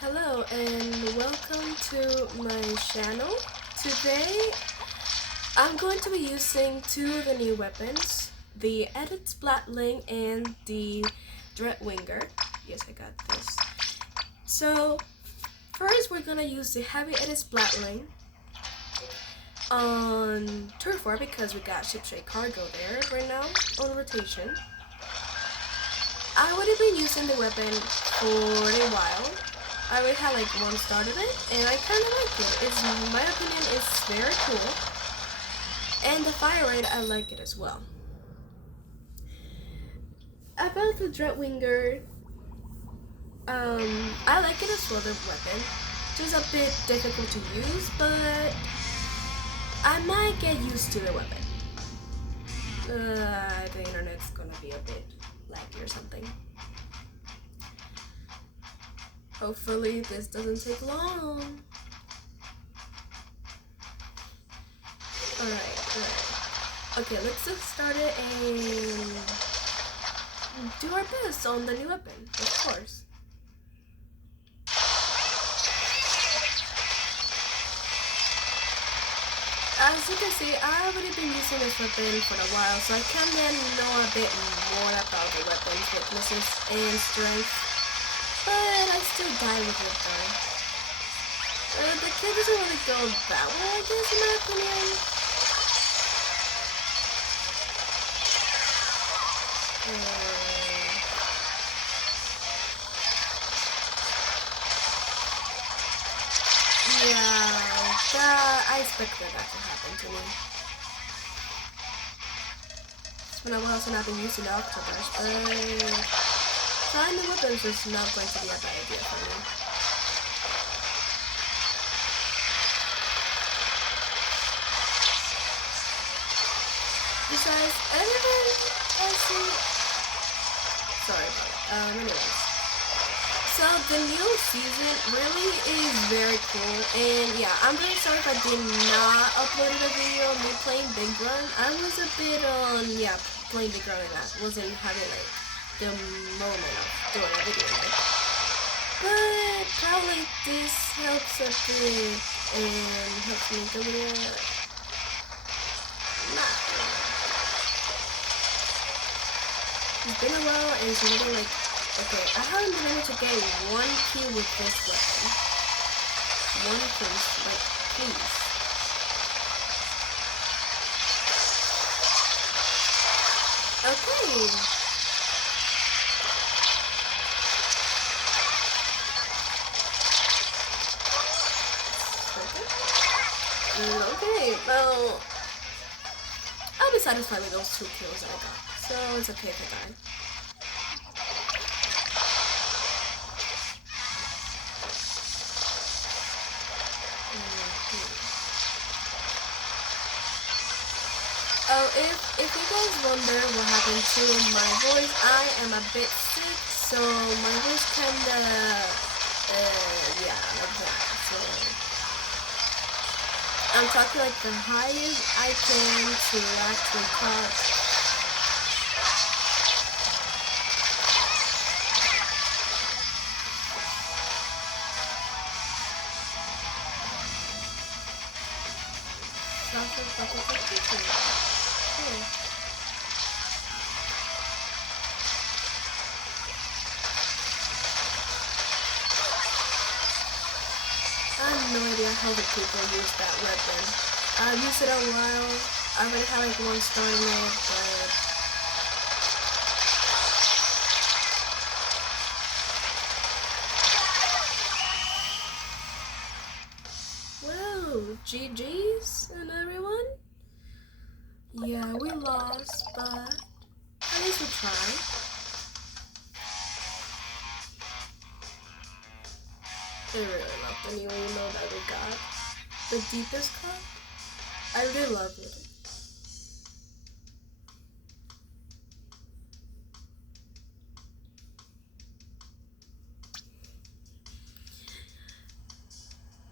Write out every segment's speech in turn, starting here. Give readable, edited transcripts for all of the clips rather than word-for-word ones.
Hello and welcome to my channel. Today I'm going to be using two of the new weapons, the Edit Splatling and the Dreadwinger. Yes, I got this. So first we're gonna use the Heavy Edit Splatling on turf war because we got Shipshape Cargo there right now on rotation. I would have been using the weapon for a while. I already had like one start of it, and I kind of like it. It's, in my opinion, it's very cool. And the fire rate, I like it as well. About the Dreadwinger, I like it as well, the weapon. Just a bit difficult to use, but I might get used to the weapon. The internet's gonna be a bit laggy or something. Hopefully this doesn't take long. Alright. Okay, let's get started and do our best on the new weapon, of course. As you can see, I've already been using this weapon for a while, so I kind of know a bit more about the weapon's weaknesses and strengths. But I still die with it though. The kid doesn't really go that well, I guess, in my opinion. I expected that to happen to me. It's been a while since I've been using the Octobus, but trying the weapons is not going to be a bad idea for me. Besides, everything I see. Sorry about it. Anyways. So the new season really is very cool, and yeah, I'm really sorry if I did not upload a video of me playing Big Run. I was a bit playing Big Run and I wasn't having like the moment of doing a video like. But probably this helps a bit and helps me go there. Nah. It's been a while and it's really like, okay, I haven't been able to get one kill with this weapon. One kill, like, please. Okay. Okay, well, I'll be satisfied with those 2 kills that I got, so it's okay if I die. Oh, if you guys wonder what happened to my voice, I am a bit sick, so my voice kinda, like that, so I'm talking like the highest I can to actually talk. I have no idea how the people use that weapon. I've used it a while. I already had like one star in it, but well, GG's and everyone. Yeah, we lost, but at least we tried. I really love the new emote that we got. The deepest cut. I really love it.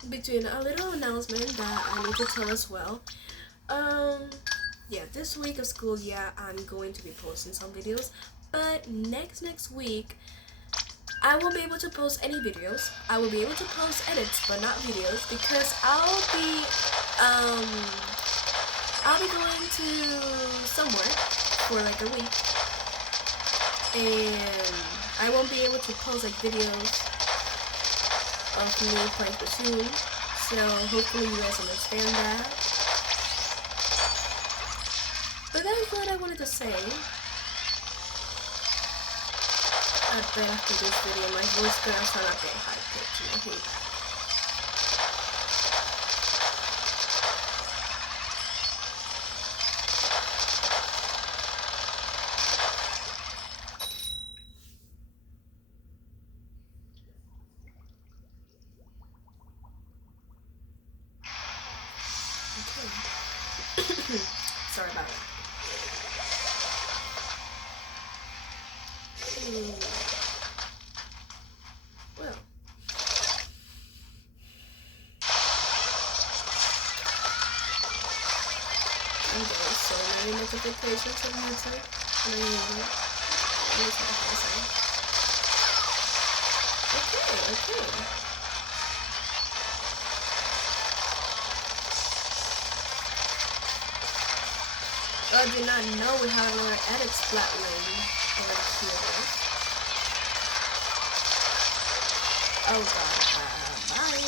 Between a little announcement that I need to tell as well. Yeah, this week of school, yeah, I'm going to be posting some videos, but next week I won't be able to post any videos. I will be able to post edits, but not videos, because I'll be going to somewhere for like a week, and I won't be able to post like videos of me playing Splatoon. So hopefully you guys understand that. But that's what I wanted to say. I bet after this video my voice gonna sound a bit high pitched, and I hate that. Okay. Sorry about that. Well. I'm getting so many notifications on YouTube. Okay. I did not know we had another edit splat lane over here. Oh god, bye.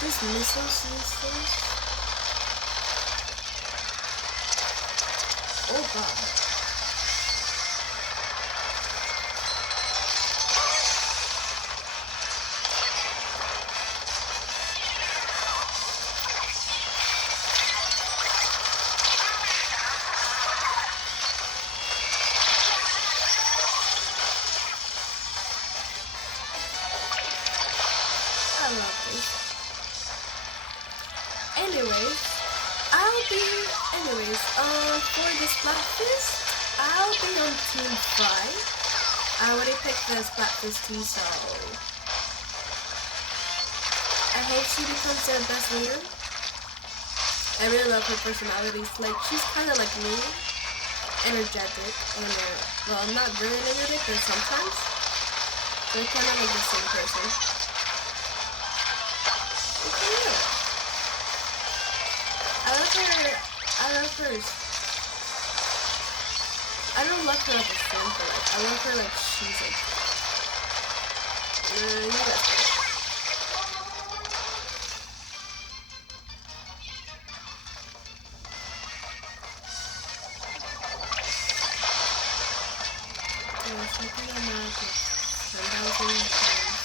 This missiles useless. Oh god. I love this. For this Splatfest, I'll be on Team 5. I already picked the Splatfest team, so I hope she becomes the best leader. I really love her personality. Like, she's kind of like me, energetic, and well, not really energetic, but sometimes. They're kind of like the same person. Okay. I love her. I don't love her at the same, but like, I love her like she's like, you guys know. Something I'm not 10,000 times.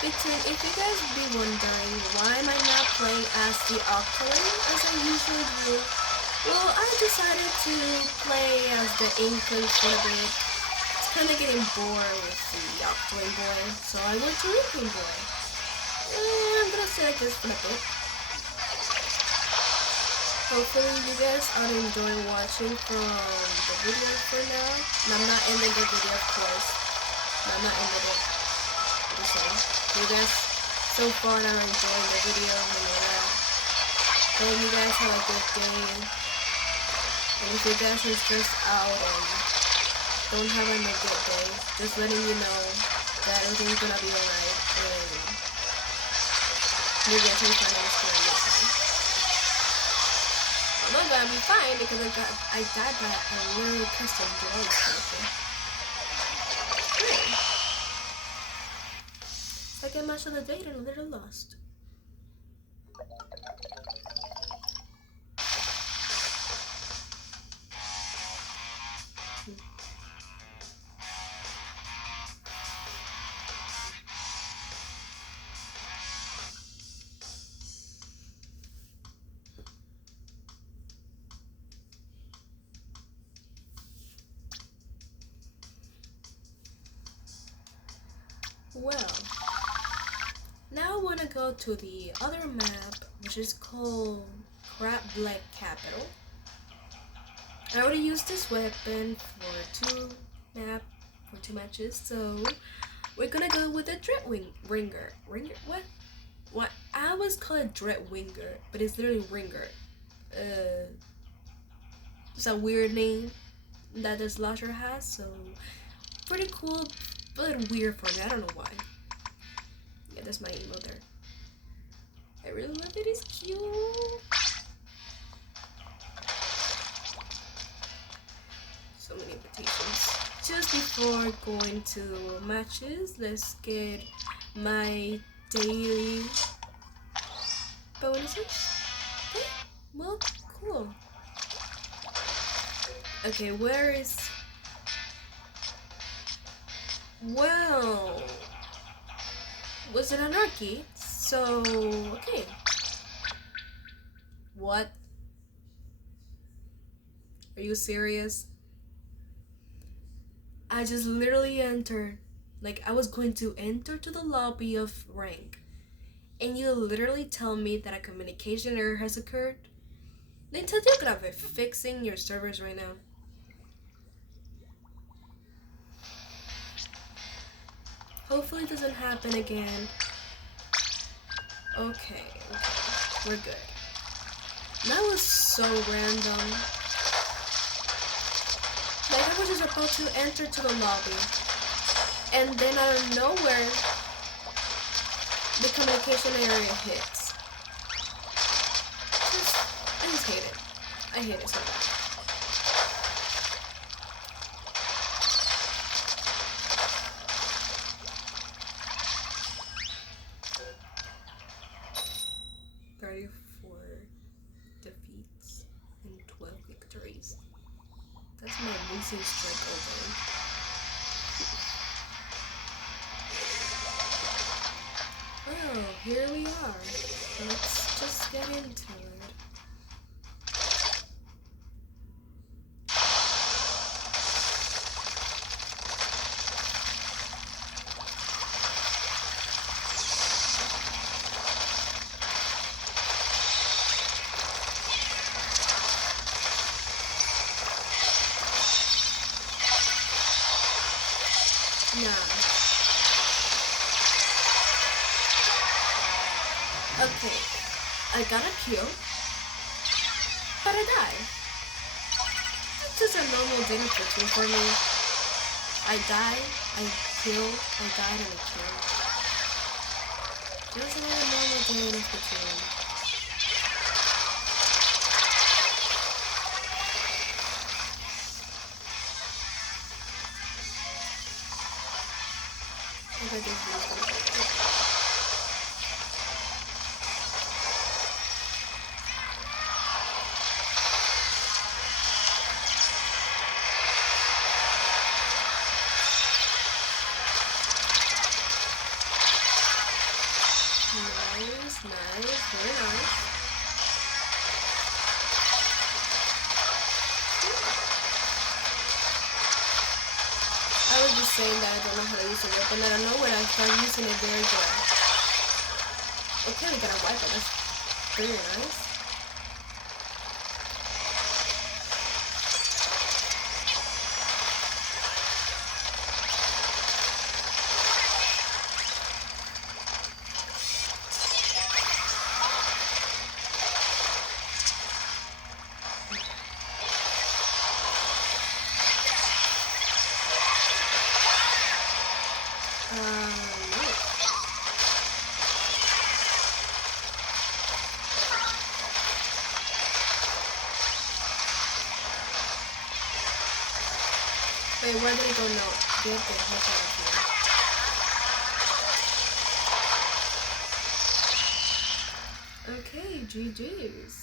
If you guys be wondering why am I not playing as the Octoling as I usually do, well, I decided to play as the Inkling for a bit. It's kind of getting bored with the Octoling boy, so I went to Inkling boy. I'm gonna stay like this for a bit. Hopefully you guys are enjoying watching from the video for now. And I'm not ending the video, of course. I'm not ending it. I'm just saying. You guys so far are enjoying the video and all that. Hope you guys have a good day. And if you guys are stressed out and don't have a good day, just letting you know that everything's gonna be alright and you guys are gonna be fine. I'm not gonna be fine because I died by a really custom drones person. Great. It's like a match of the day and a little lost. Well, now I want to go to the other map, which is called Crab Black Capital. I already used this weapon for two matches, so we're gonna go with the Ringer. What? I always call it Dreadwinger, but it's literally Ringer. It's a weird name that the slasher has, so pretty cool, but weird for me. I don't know why. Yeah, that's my emo there. I really love it. It's cute. So many invitations. Just before going to matches, let's get my daily bonuses. Okay, well, cool. Okay, where is... Well... Was it anarchy? So... Okay. What? Are you serious? I just literally entered. Like, I was going to enter to the lobby of rank. And you literally tell me that a communication error has occurred? Nintendo could be fixing your servers right now. Hopefully it doesn't happen again. Okay, we're good. That was so random. Like, I was just about to enter to the lobby, and then out of nowhere, the communication area hits. I just hate it. I hate it so bad. Defeats and 12 victories. That's my losing streak over. Well, here we are. Let's just get into it. Okay, I got a kill, but I died. It's just a normal day for me. I die, I kill, I died, and I kill. Just another normal day in between. Nice, very nice. I was just saying that I don't know how to use a weapon, and I don't know when I start using it very good. Okay, we got a weapon, that's pretty nice. Wait, where did it go? No. Get the heck out of here. Okay, GG's.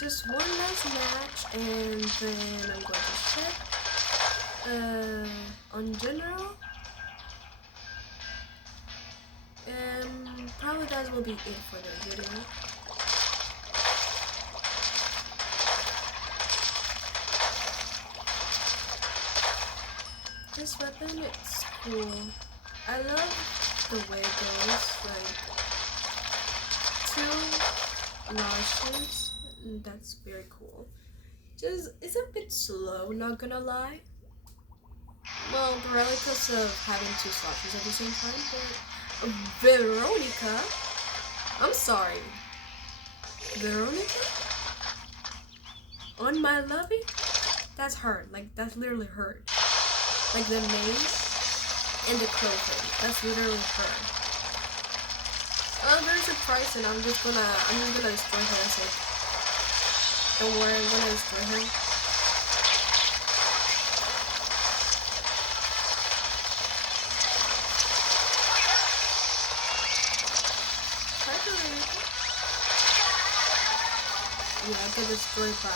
Just one last match, and then I'm going to check on general. probably that will be it for the video. This weapon, it's cool. I love the way it goes, like 2 launches. That's very cool. Just, it's a bit slow, not gonna lie. Well, probably because of having 2 launches at the same time, but Veronica? I'm sorry. Veronica? On my lovey? That's her. Like, that's literally her. Like the name and the clothing. That's literally her. I'm very surprised and I'm just gonna destroy her. That's it. Don't worry, I'm gonna destroy her. Yeah, I get destroyed by.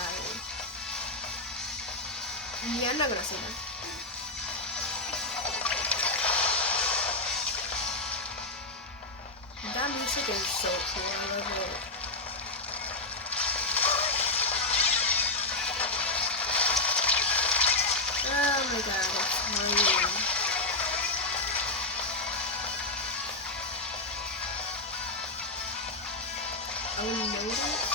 Yeah, I'm not gonna say that. That music is so cool. I love it. Oh my god, it's raining. Oh, notice.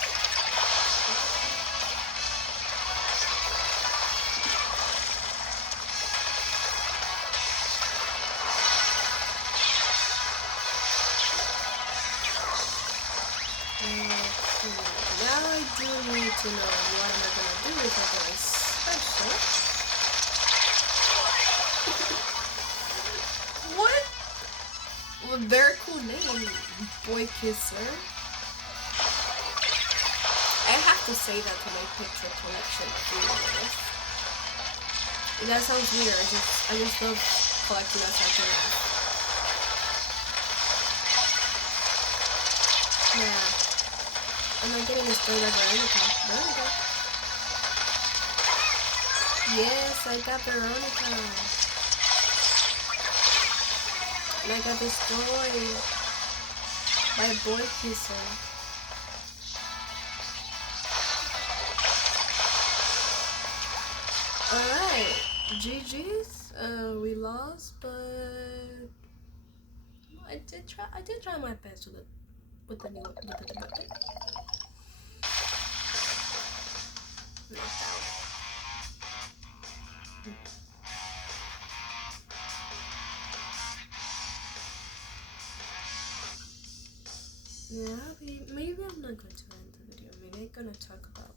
Now I do need to know what am I gonna do with my special. What? Well, very cool name, Boy Kisser. I have to say that to my picture collection. That sounds weird. I just love collecting that type of thing. Yeah. Am I getting destroyed by Veronica? Veronica. Yes, I got Veronica. And I got destroyed by Boy Kisser. Alright. GG's. We lost, but I did try my best with the new weapon. Yeah, maybe I'm not going to end the video. Maybe I'm gonna talk about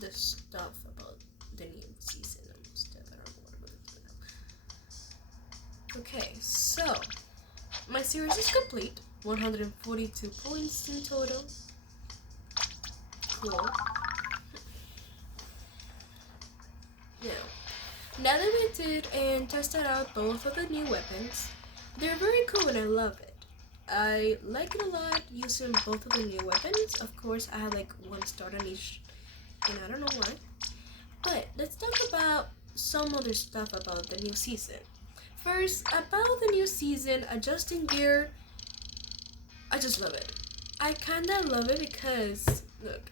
the stuff about the new season and stuff. I don't know what I'm gonna do now. Okay, so my series is complete. 142 points in total. Cool. Now that we did and tested out both of the new weapons, they're very cool and I love it. I like it a lot using both of the new weapons. Of course, I have like 1 star on each, and I don't know why. But let's talk about some other stuff about the new season. First, about the new season, adjusting gear, I just love it. I kinda love it because, look,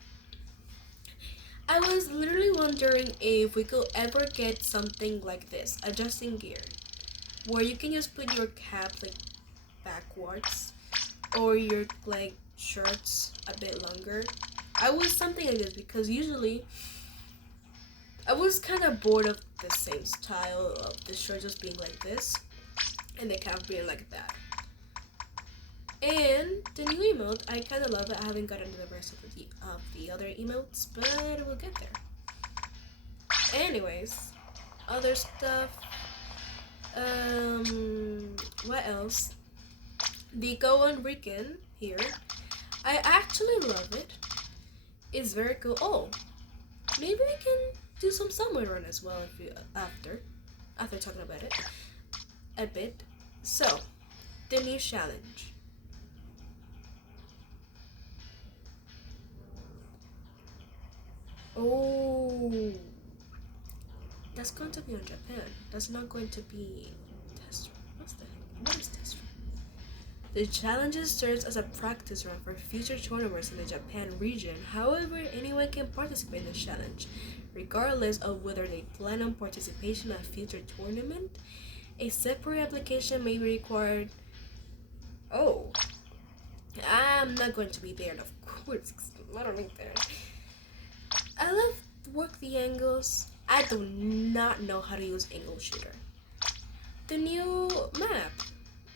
I was literally wondering if we could ever get something like this, adjusting gear, where you can just put your cap like backwards or your like shirts a bit longer. I was something like this because usually I was kind of bored of the same style of the shirt just being like this and the cap being like that. And the new emote, I kind of love it. I haven't gotten to the rest of the other emotes, but we'll get there. Anyways, other stuff. What else? The Go on Rican here. I actually love it. It's very cool. Oh, maybe we can do some subway run as well if you after talking about it a bit. So, the new challenge. Oh, that's going to be on Japan. That's not going to be test run. What is test run? The challenges serves as a practice run for future tournaments in the Japan region. However, anyone can participate in the challenge, regardless of whether they plan on participation in a future tournament. A separate application may be required. Oh, I'm not going to be there, of course. I don't need that. I love work the angles. I do not know how to use angle shooter. The new map,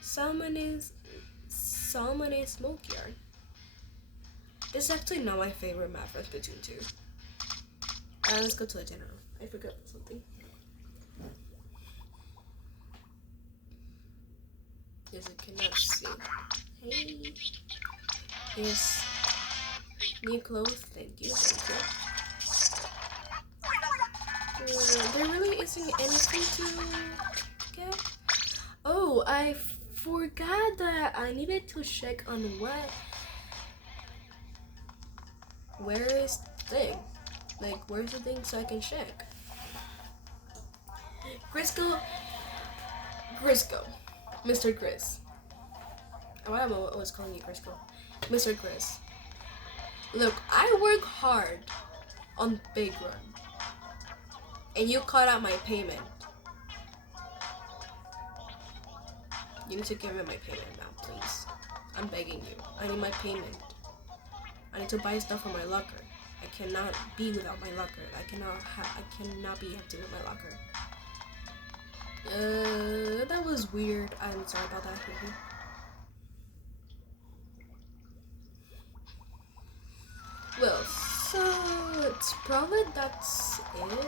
Salmon Smokeyard. This is actually not my favorite map from Splatoon 2. Let's go to the general. I forgot something. Yes, I cannot see. Hey. Yes. New clothes. Thank you. There really isn't anything to get. Oh, I forgot that I needed to check on what. Where is the thing? Like, where's the thing so I can check? Grisco. Mr. Gris. Why am I always calling you Grisco? Mr. Gris. Look, I work hard on Big Run. And you cut out my payment. You need to give me my payment now, please. I'm begging you. I need my payment. I need to buy stuff for my locker. I cannot be without my locker. I cannot be empty with my locker. That was weird. I'm sorry about that. Well, so it's probably that's it.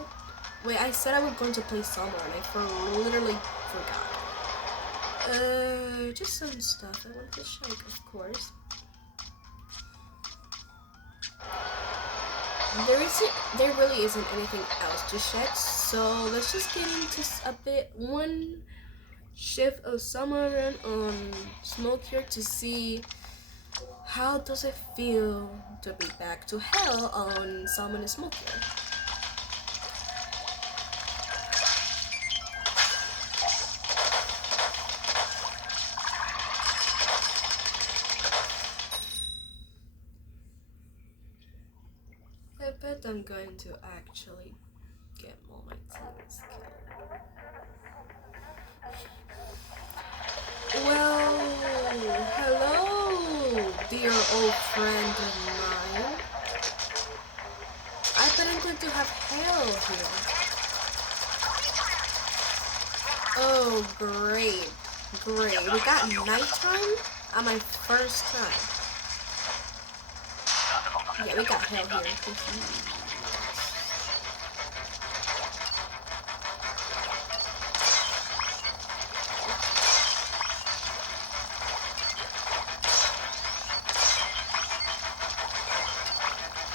Wait, I said I was going to play Summer and I literally forgot. Just some stuff I want to check, of course. There really isn't anything else to check, so let's just get into one shift of Summer Run on Smokeyard to see how does it feel to be back to hell on Salmon and Smokeyard. I bet I'm going to actually get all my teams killed. Well, hello, dear old friend of mine. I bet I'm going to have hell here. Oh, great. We got nighttime on my first time. Yeah, we got hell here.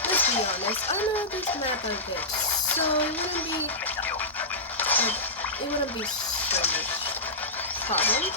Let's be honest, I know this map a bit, so it wouldn't be so much problem.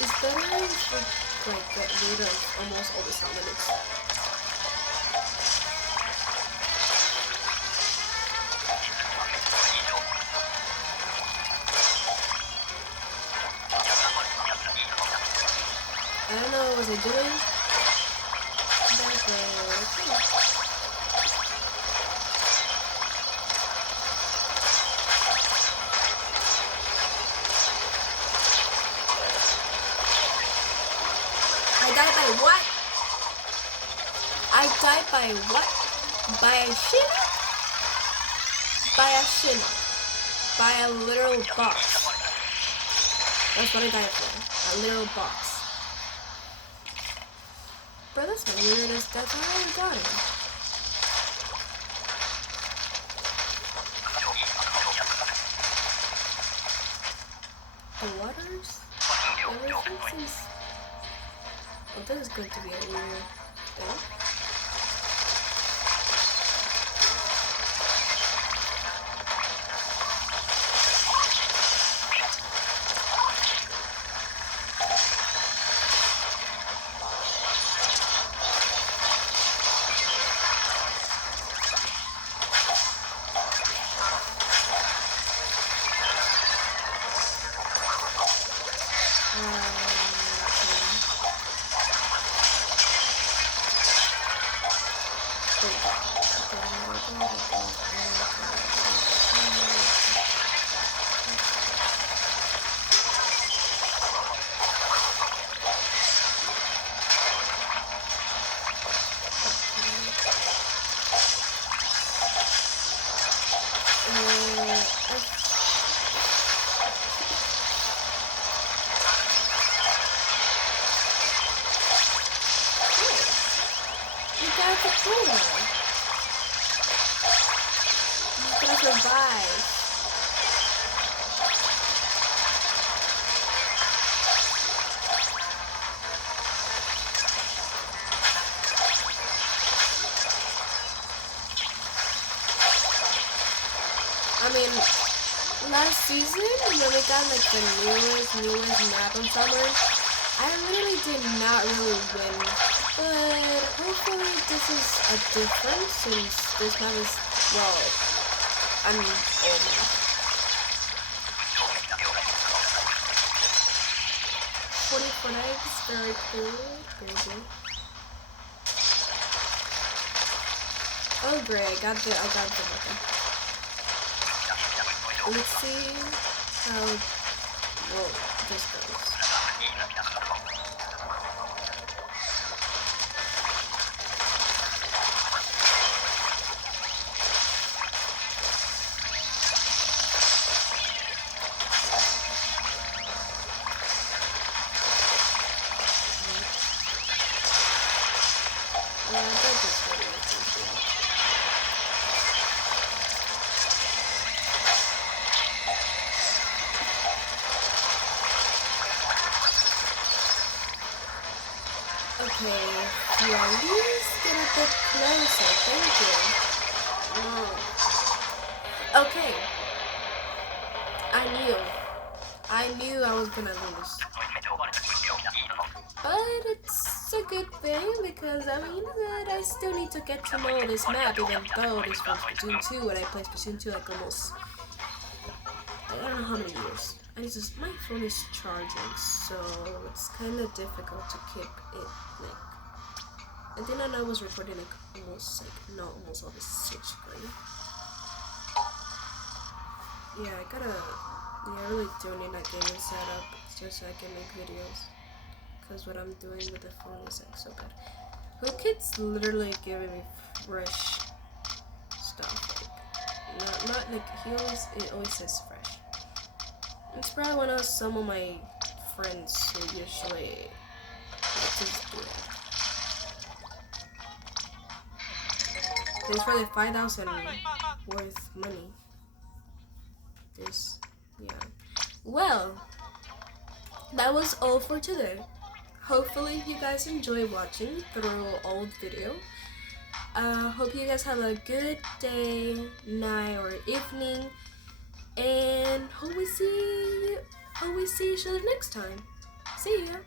It's better if like get rid of almost all the summons. I don't know what was I doing, but okay. I died by what? I died by what? By a Shinnok? By a Shinnok. By a literal box. That's what I died for. A literal box. Bro, that's the weirdest death I ever gotten. universe. Everything seems. Well, this is going to be a weird thing. That's a cool one. He's gonna survive. I mean, last season when we got like the newest map on summer, I really did not really win. But hopefully this is a difference since this map is, well, I mean, old map. 44 eggs, very cool, very good. Oh great, I got the weapon. Let's see how, well, this goes. Okay, yeah, please get a bit closer, thank you. Okay, I knew I was gonna lose. But it's a good thing because, I mean, I still need to get to know this map even though this from Splatoon 2 and I played Splatoon 2 like almost, I don't know how many years. My phone is charging, so it's kind of difficult to keep it, like, I did not know I was recording like almost all the screen. Yeah, I really do need a gaming setup just so I can make videos. Because what I'm doing with the phone is like so bad. HookKit's literally giving me fresh stuff. Like, not like it always says fresh. It's probably one of some of my friends who usually like to do it. Thanks for the 5,000 worth money. Yeah. Well, that was all for today. Hopefully you guys enjoy watching through old video. Hope you guys have a good day, night, or evening, and hope we see each other next time. See ya.